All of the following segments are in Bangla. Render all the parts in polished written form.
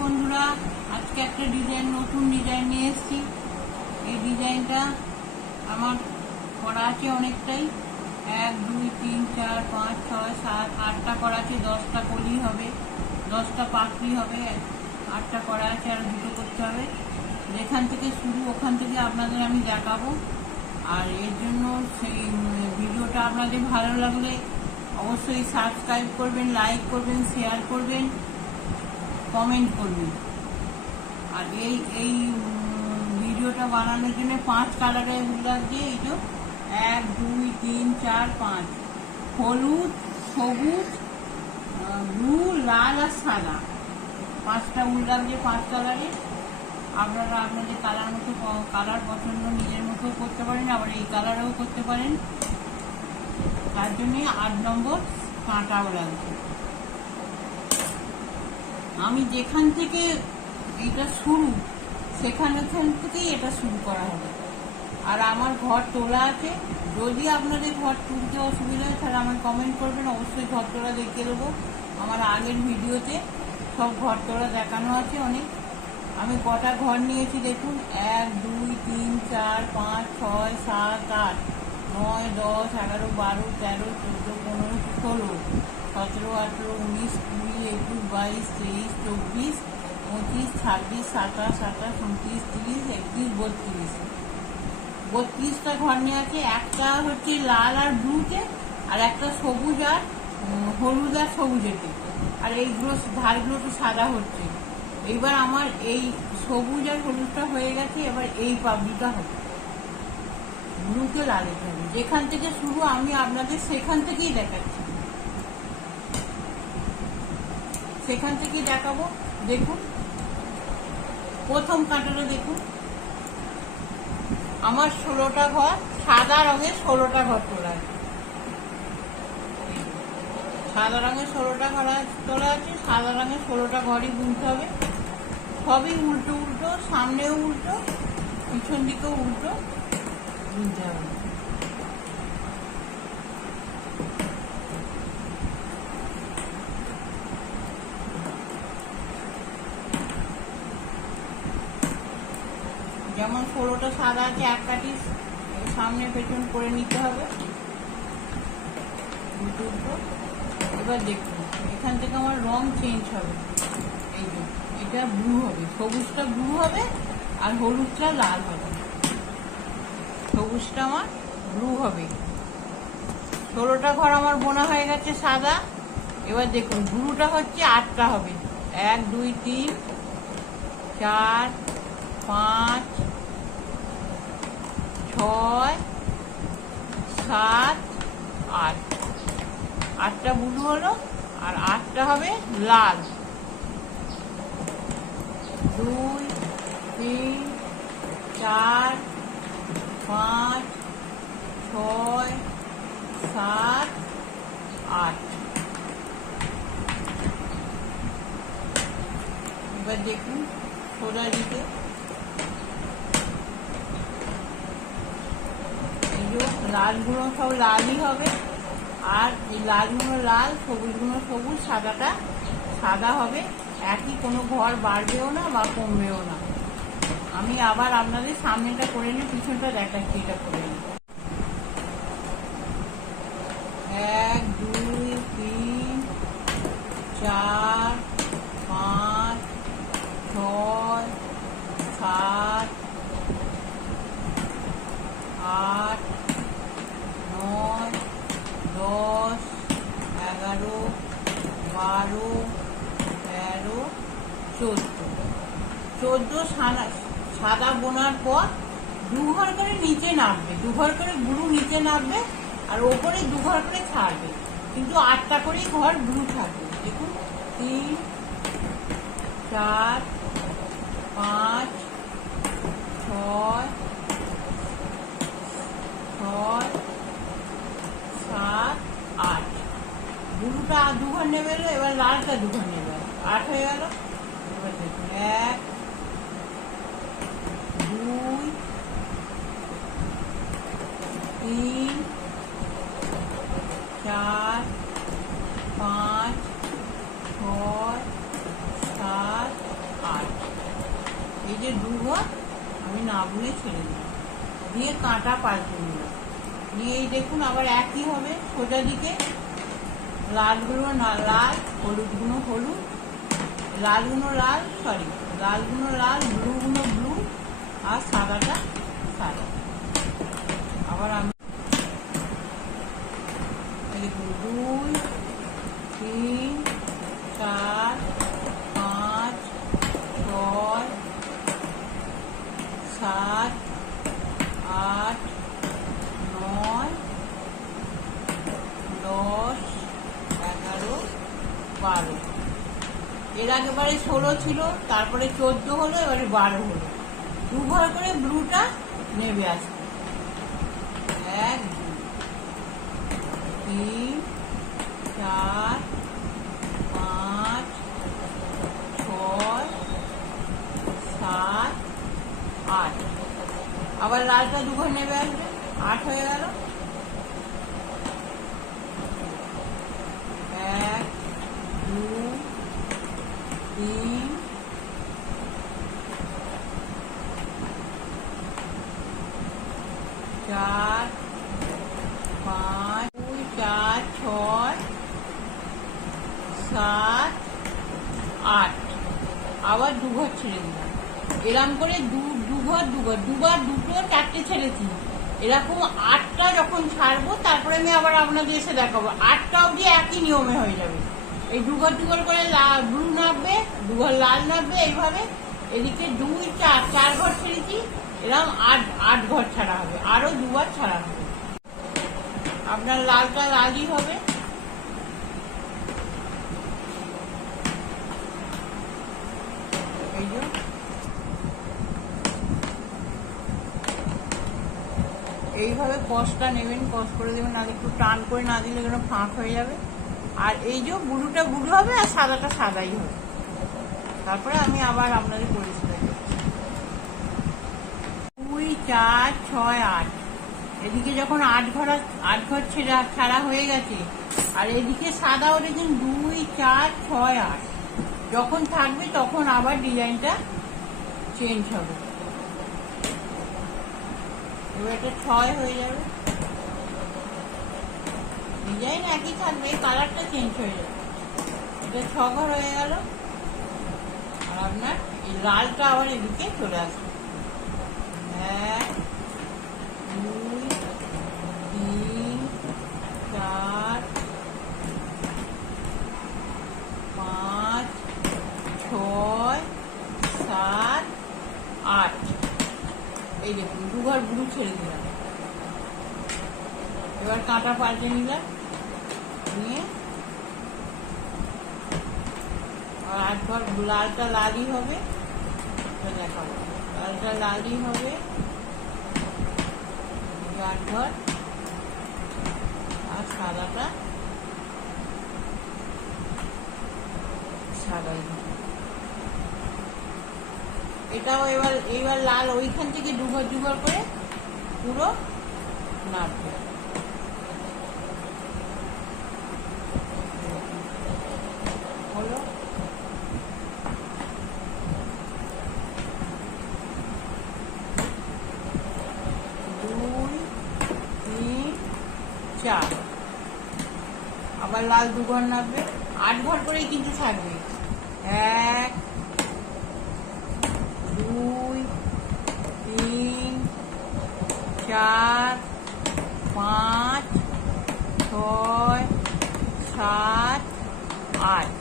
বন্ধুরা, আজকে একটা নতুন ডিজাইন নিয়ে এসেছি। এই ডিজাইনটা আমার করা আছে অনেকটাই, 1 2 3 4 5 6 7 8টা করা আছে। 10টা কলি হবে, 10টা পাখি হবে, 8টা করা আছে, আর দুটো করতে হবে। যেখান থেকে শুরু ওখান থেকে আপনাদের আমি দেখাবো। আর এর জন্য সেই ভিডিওটা আপনাদের ভালো লাগলে অবশ্যই সাবস্ক্রাইব করবেন, লাইক করবেন, শেয়ার করবেন, কমেন্ট করবেন। আর এই ভিডিওটা বানানোর জন্য 5 কালারের উল্লাস দিয়ে, এই তো 1 2 3 4 5 হলুদ, সবুজ, ব্লু, লাল আর সাদা, 5টা উল্লাস দিয়ে 5 কালারের। আপনারা আপনাদের কালার পছন্দ নিজের মতো করতে পারেন, আবার এই কালারেও করতে পারেন। তার জন্যে 8 নম্বর কাঁটাও লাগবে। আমি যেখান থেকে এটা শুরু সেখান থেকেই এটা শুরু করা হবে। আর আমার ঘর তোলা আছে, যদি আপনাদের ঘর তুলতে অসুবিধা হয় তাহলে আমার কমেন্ট করবেন, অবশ্যই ঘর তোলা দেখিয়ে দেবো। আমার আগের ভিডিওতে সব ঘর তোলা দেখানো আছে অনেক। আমি কটা ঘর নিয়েছি দেখুন, 1 2 3 4 5 6 7 8 9 10 11 12 13 14 15 16 17 18 19 20 21 22 23 24 25 26 27 28 29 30 31 32টা ঘর নিয়ে আছে। একটা হচ্ছে লাল আর ব্লুতে, আর একটা সবুজ আর হলুদ আর সবুজেতে, আর এইগুলো ধারগুলো তো সাদা হচ্ছে। এইবার আমার এই সবুজ আর হলুদটা হয়ে গেছে, এবার এই পাবলিটা হবে ব্লুতে লালে হবে। যেখান থেকে শুরু আমি আপনাদের সেখান থেকেই দেখাচ্ছি, সেখান থেকেই দেখাবো। দেখুন প্রথম কাঁটাটা দেখুন, আমার 16টা ঘর, সাদা রঙের 16টা ঘর তোলা আছে। সাদা রঙের 16টা ঘর তোলা আছে। সাদা রঙের 16টা ঘরই বুনতে হবে। সবই উল্টো উল্টো, সামনেও উল্টো, পিছন দিকেও উল্টো বুনতে হবে। যেমন 16টা সাদা আছে, এক কাটি সামনে পেছন করে নিতে হবে, উল্টো উল্টো। এবার দেখুন এখান থেকে আমার রং চেঞ্জ হবে। এই যে এটা ব্লু হবে, সবুজটা ব্লু হবে, আর হলুদটা লাল হবে। সবুজটা আমার ব্লু হবে। 16টা ঘর আমার বোনা হয়ে গেছে সাদা। এবার দেখুন ব্লুটা হচ্ছে 8টা হবে, 1 2 3 4 5 6 7 8, 8টা ব্লু হলো, আর 8টা হবে লাল। 2 3 4 5 6 7 8। এবার দেখুন সোজা দিকে লালগুলো সব লালই হবে, আর এই লালগুলো লাল, সবুজগুলো সবুজ, সাদাটা সাদা হবে। একই, কোনো ঘর বাড়বেও না বা কমবেও না। আমি আবার আপনাদের সামনেটা করে নিই, পিছনটা দেখাচ্ছি। এটা করে নিই, 1 2 3 4 5 6 7 8 9 10 11 12 13 14 সাদা বোনার পর 2 ঘর করে নিচে নামবে, 2 ঘর করে ব্লু নিচে নামবে, আর ওপরে 2 ঘর করে ছাড়বে। কিন্তু 8টা করেই ঘর ব্লু থাকবে। দেখুন 3 4 5 6 6 7 8। ব্লুটা 2 ঘর নেবে, এবার লালটা 2 ঘর নেবে, 8 হয়ে গেল। এবার দেখুন 1 2 3 4 5 6 7 এই যে 2 ঘর আমি না বুনে ছেড়ে দিলাম, দিয়ে কাঁটা পাল্টে নিলাম, নিয়ে এই দেখুন আবার একই হবে সোজা দিকে। লালগুলো লাল, হলুদগুলো হলুদ, লালগুলো লাল, লালগুলো লাল, ব্লুগুলো ব্লু, আর সাদাটা সাদা। আবার আমি দেখুন 2, 3, 4, 5, 6, 7, 8, 9, 10, 11, 12। এর আগেবারে 16 ছিল, তারপরে 14 হলো, এবারে 12 হলো। 2 ঘর করে ব্লুটা নেবে আসবে। 1, 2, 3, 4, 5, 6, 7, 8। আবার লালটা 2 ঘর নেবে আসবে, 8 হয়ে গেল। 1, 2, 3, 4, 5, 2, 4, 6, 7, 8। আবার 2 ঘর ছেড়ে দিলাম। এরকম করে দু ঘর দুবার 2টো 4টে ছেড়েছি। এরকম 8টা যখন ছাড়বো তারপরে আমি আবার আপনাদের এসে দেখাবো। 8টা অবধি একই নিয়মে হয়ে যাবে। এই 2 ঘর করে ব্লু নামবে, 2 ঘর লাল নামবে, এইভাবে। এদিকে 2, 4 ঘর ছেড়েছি, এরকম 8 ঘর ছাড়া হবে, আরো 2বার ছাড়া হবে। আপনার লালটা লালই হবে। এই যে এইভাবে কষটা নেবেন, কষ করে দেবেন, না একটু টান করে না দিলে এগুলো ফাঁক হয়ে যাবে। আর এই যে ব্লুটা ব্লু হবে আর সাদাটা সাদাই হবে। তারপরে আমি আবার আপনাদের পরিষ্কার 2, 4, 6, 8। এদিকে যখন 8 ঘর ছাড়া হয়ে গেছে, আর এদিকে সাদাও দেখুন 2, 4, 6, 8। যখন থাকবে তখন আবার ডিজাইনটা চেঞ্জ হবে। এবার এটা 6 হয়ে যাবে, ডিজাইন একই থাকবে, কালারটা চেঞ্জ হয়ে যাবে। এটা 6 ঘর হয়ে গেল। আর আপনার এই লালটা আবার এদিকে চলে আসবে। 1, 2, 3, 4, 5, 6, 7, 8। এই দেখুন 2 ঘর ব্লু ছেড়ে দিলাম। এবার কাঁটা পাল্টে নিলাম, নিয়ে আর 8 ঘর লালটা লালই হবে। দেখাবো লালটা লালই হবে, 8 ঘর, আর সাদাটা সাদাই হবে। এটাও এইবার লাল ওইখান থেকে 2 ঘর করে পুরো নাড়বে। হলো 2, 3, 4। আবার লাল 2 ঘর নাড়বে, 8 ঘর করেই কিন্তু থাকবে। 1, 2, 3, 4, 5, 6, 7, 8।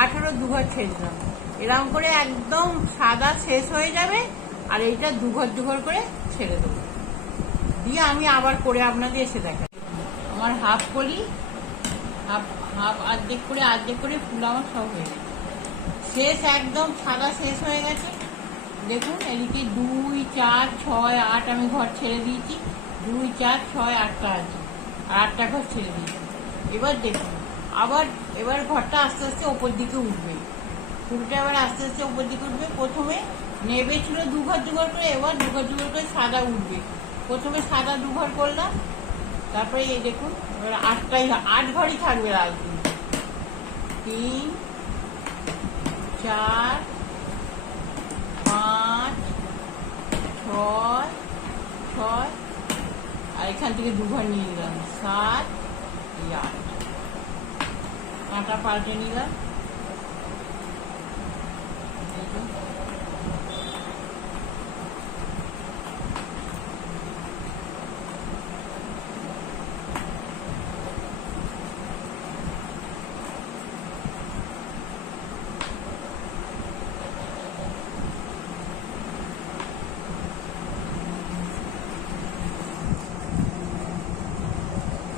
8 2 ঘর ছেড়ে দিলাম। এরকম করে একদম সাদা শেষ হয়ে যাবে, আর এইটা 2 ঘর করে ছেড়ে দেবো। দিয়ে আমি আবার করে আপনাদের এসে দেখাই। আমার হাফ কলি, হাফ অর্ধেক করে ফুল আমার সব হয়ে গেছে। শেষ একদম সাদা শেষ হয়ে গেছে। দেখুন এদিকে 2, 4, 6, 8 আমি ঘর ছেড়ে দিয়েছি। 2, 4, 6, 8টা আছে, আর 8টা ঘর ছেড়ে দিয়েছি। এবার দেখুন এবার ঘরটা আস্তে আস্তে ওপর দিকে উঠবে। ফুলটা এবার আস্তে আস্তে ওপর দিকে উঠবে। প্রথমে নেবে ছিল 2 ঘর করে, এবার 2 ঘর করে সাদা উঠবে। প্রথমে সাদা 2 ঘর করলাম, তারপরে এই দেখুন এবার 8 ঘরই থাকবে লাল। 3, 4, 5, ছয় ছয়, আর এখান থেকে 2 ঘর নিয়ে নিলাম 7 8, কাঁটা পাল্টে নিলাম।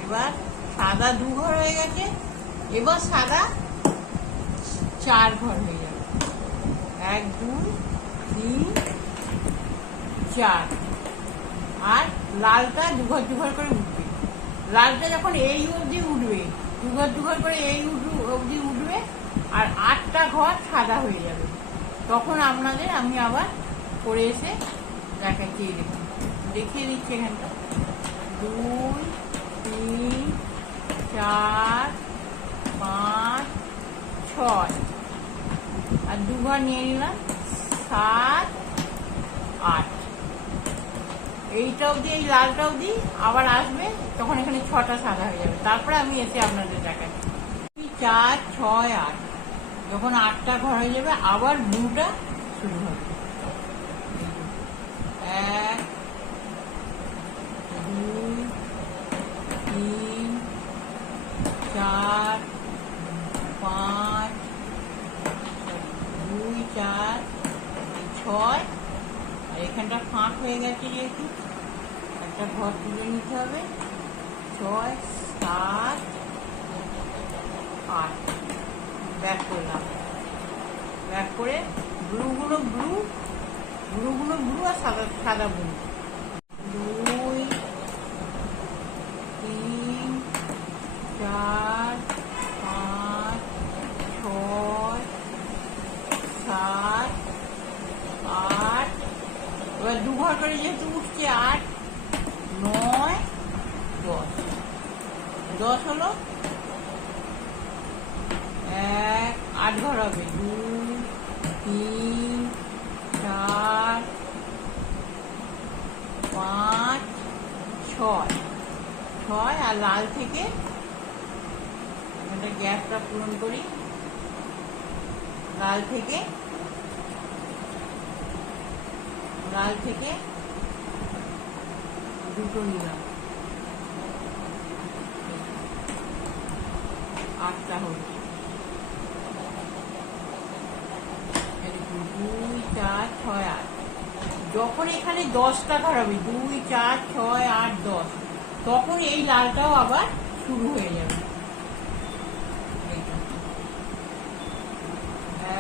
এবার সাদা 2 ঘর হয়ে গেছে, এবার সাদা 4 ঘর হয়ে যাবে। 1 2 3 4, আর লালটা 2 ঘর 2 ঘর করে উঠবে। লালটা যখন এই অবধি উঠবে, 2 ঘর 2 ঘর করে এই অবধি উঠবে, আর 8টা ঘর সাদা হয়ে যাবে। তখন আপনাদের আমি আবার করে এসে দেখাচ্ছি। দেখিয়ে দিচ্ছি এখানটা 2 3 4 5 6, আর 2 ঘর নিয়ে নিলাম 7 8। এইটা অবধি, এই লালটা অবধি আবার আসবে, তখন এখানে 6টা সাদা হয়ে যাবে। তারপরে আমি এসে আপনাদের দেখাচ্ছি। 4 6 8, যখন 8টা ঘর হয়ে যাবে আবার ব্লুটা শুরু হবে। 1 2 3 4 5 2 4 6, আর এখানটা ফাঁক হয়ে গেছে যেহেতু একটা ঘর তুলে নিতে হবে। 6 7 8, ব্যাক করলাম। ব্যাক করে ব্লুগুলো ব্লু আর সাদা সাদা ব্লু। 2 3 4 5 6 7 8, এবার 2 ঘর করে যেহেতু উঠছে 8 9 10, 10 হলো। 1 8 ঘর হবে। 2 3 4 5 6 6, আর লাল থেকে গ্যাপটা পূরণ করি। লাল থেকে 2টো নিলাম, 8টা হলো। 2 4 6 8, যখন এখানে 10টা ঘর হবে 2 4 6 8 10, তখন এই লালটাও আবার শুরু হয়ে যাবে।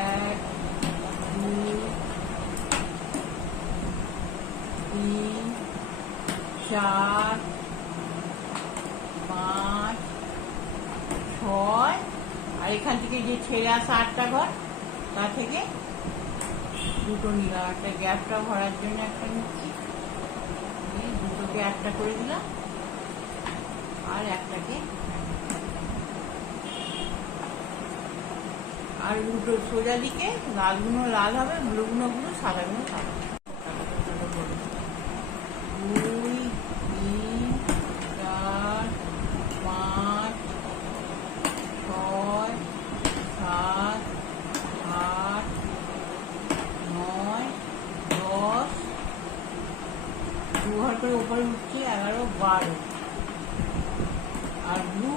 1 2 3 4 5 6, আর এখান থেকে যে ছেড়ে আসা 8টা ঘর, তা থেকে 2টো নিলাম। একটা গ্যাপটা ভরার জন্য একটা নিচ্ছি, 2টোকে একটা করে দিলাম, আর একটাকে, আর উল্টো সোজা দিকে লালগুলো লাল হবে, ব্লুগুলো ব্লু, সাদাগুলো সাদা। 2 3 4 5 6 7 8 9 10, 2 ঘর করে উপরে উঠছি 11 12, আর ব্লু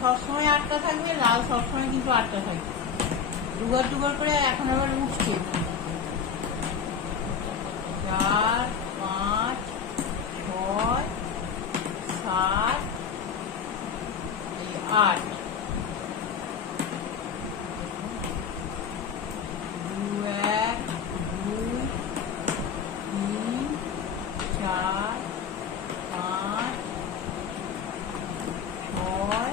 সবসময় 8টা থাকবে, লাল সবসময় কিন্তু 8টা থাকবে। 2 ঘর করে এখন আবার উঠছে 4 5 6 7 8, 2 1 2 3 4 5 6,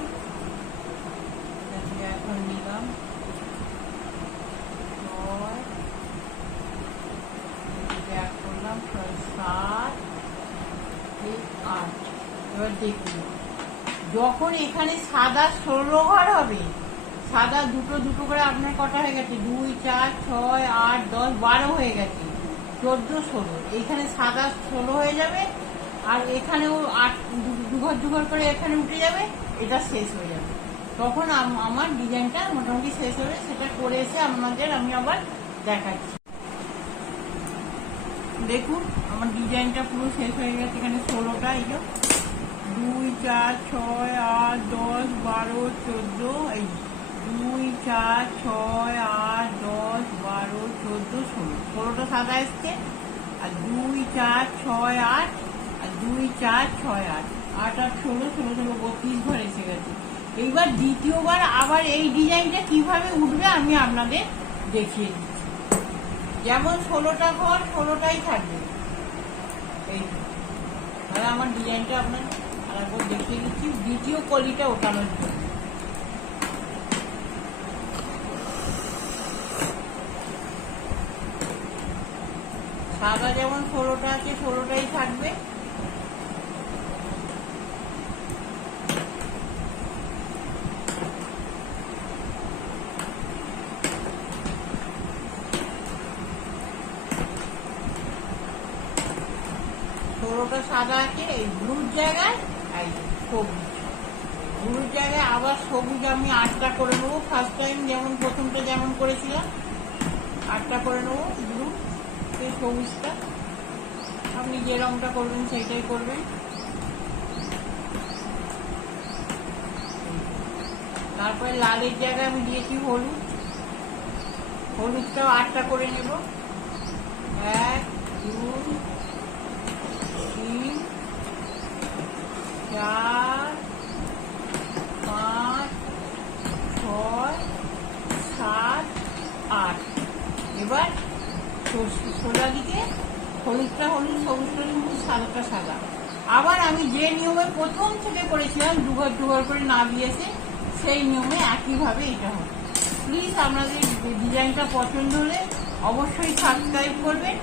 এখন নিলাম 6, ব্যাক করলাম 7 8। এবার দেখুন, যখন এখানে সাদা 16 ঘর হবে, সাদা 2টো করে আপনার কটা হয়ে গেছে? 2 4 6 8 10 12 হয়ে গেছে। 14, 16, এইখানে সাদা 16 হয়ে যাবে, আর এখানেও 8 দুঘর করে এখানে উঠে যাবে, এটা শেষ হয়ে যাবে। তখন আমার ডিজাইনটা মোটামুটি শেষ হবে। সেটা করে এসে আপনাদের আমি আবার দেখাচ্ছি। দেখুন আমার ডিজাইনটা পুরো শেষ হয়ে গেছে। এখানে 16টা, এই যে 2, 4, 6, 8, 10, 12, 14, এই 2, 4, 6, 8, 10, 12, 14, 16, 16টা সাদা এসছে। আর 2, 4, 6, 8, আর 2, 4, 6, 8, 8 আর 16, 16, 32 ঘর এসে গেছে। এইবার দ্বিতীয়বার আবার এই ডিজাইনটা কিভাবে উঠবে আমি আপনাদের দেখিয়ে দিচ্ছি। যেমন 16টা ঘর 16টাই থাকবে, এই তাহলে আমার ডিজাইনটা আপনার আরেকবার দেখিয়ে দিচ্ছি দ্বিতীয় কলিটা ওঠানোর জন্য। সাদা যেমন 16টা আছে 16টাই থাকবে। ষোলোটা সাদা আছে, এই ব্লুর জায়গায় এই সবুজ, ব্লুর জায়গায় আবার সবুজ আমি 8টা করে নেবো। ফার্স্ট টাইম যেমন প্রথমটা যেমন করেছিলাম 8টা করে নেবো ব্লু, সেই সবুজটা। আপনি যে রংটা করবেন সেইটাই করবেন। তারপরে লালের জায়গায় আমি দিয়েছি হলুদ, হলুদটাও 8টা করে নেব। 1, 2, 3, 4, 5, 6, 7, 8। এবার সোজা দিকে হলুদটা হলুদ, সবুজটা সবুজ, সাদাটা সাদা। আবার আমি যে নিয়মে প্রথম থেকে করেছিলাম দুঘর করে না দিয়েছে, সেই নিয়মে একইভাবে এটা হবে। প্লিজ আপনাদের ডিজাইনটা পছন্দ হলে অবশ্যই সাবস্ক্রাইব করবেন,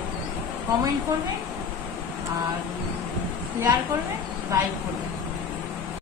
কমেন্ট করবেন, আর শেয়ার করবেন, লাইক করবেন।